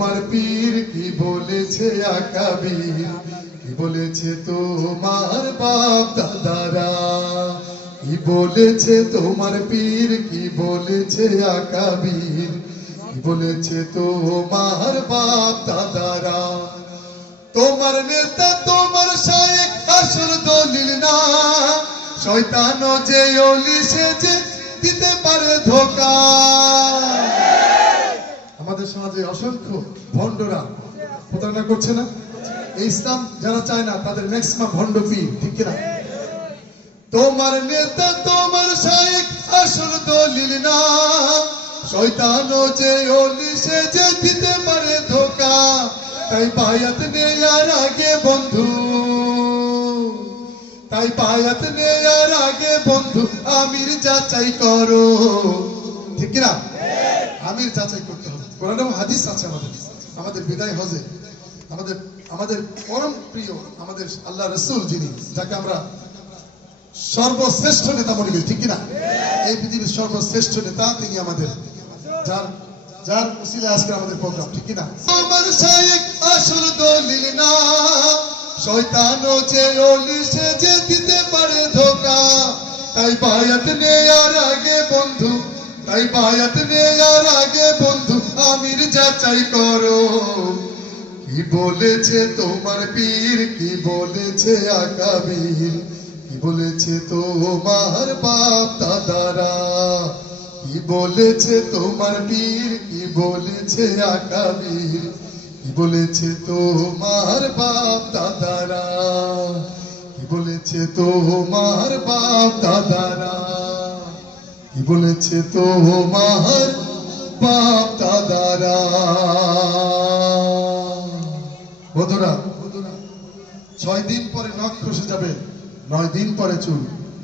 তোমার পীর কি বলেছে আকাবির, কি বলেছে তোমার বাপ দাদারা, কি বলেছে তোমার পীর, কি বলেছে আকাবির, কি বলেছে তোমার বাপ দাদারা। তোমার নেতা তোমার শায়েখ আসল দলিল না, শয়তান যে অলি সেজে দিতে পারে ধোঁকা। আমাদের সমাজে অসংখ্য ভণ্ডরা প্রতারণা করছে না? এই ইসলাম যারা চায় না তাদের ম্যাক্সিমাম ভণ্ড পীর, ঠিক কিনা? তোমার নেতা তোমার শায়েখ আসল দলিল না, শয়তান যে অলি সেজে দিতে পারে ধোঁকা। তাই বায়াত নেয়ার আগে বন্ধু, তাই বায়াত নেয়ার আগে বন্ধু আমির যাচাই করো, ঠিক কিনা? আমির যাচাই করতে হবে। কোরআন এবং হাদিস আছে আমাদের, আমাদের বিদায় হজে আমাদের আমাদের পরম প্রিয় আমাদের আল্লাহ রাসূল, যিনি যাকে আমরা সর্বশ্রেষ্ঠ নেতা মনে করি, ঠিক কিনা? এই পৃথিবীর সর্বশ্রেষ্ঠ নেতা তিনি আমাদের, যার যার উসিলায় আজকে আমাদের প্রোগ্রাম, ঠিক কিনা? আমার শায়েখ আসল দলিল না, শয়তান যে অলি সেজে দিতে পারে ধোঁকা। তাই বায়াত নেয়ার আগে বন্ধু, তাই বায়াত নেয়ার আগে বন্ধু আমির যাচাই করো। কি বলেছে তোমার পীর, কি বলেছে আকাবির, কি বলেছে তোমার বাপ দাদারা, কি বলেছে তোমার পীর, কি বলেছে আকাবির, কি বলেছে তোমার বাপ দাদারা, কি বলেছে তোমার বাপ দাদারা, কি বলেছে তোমার বাপ দাদারা। বন্ধুরা, 6 দিন পরে নখ খসে যাবে, 9 দিন পরে চুল।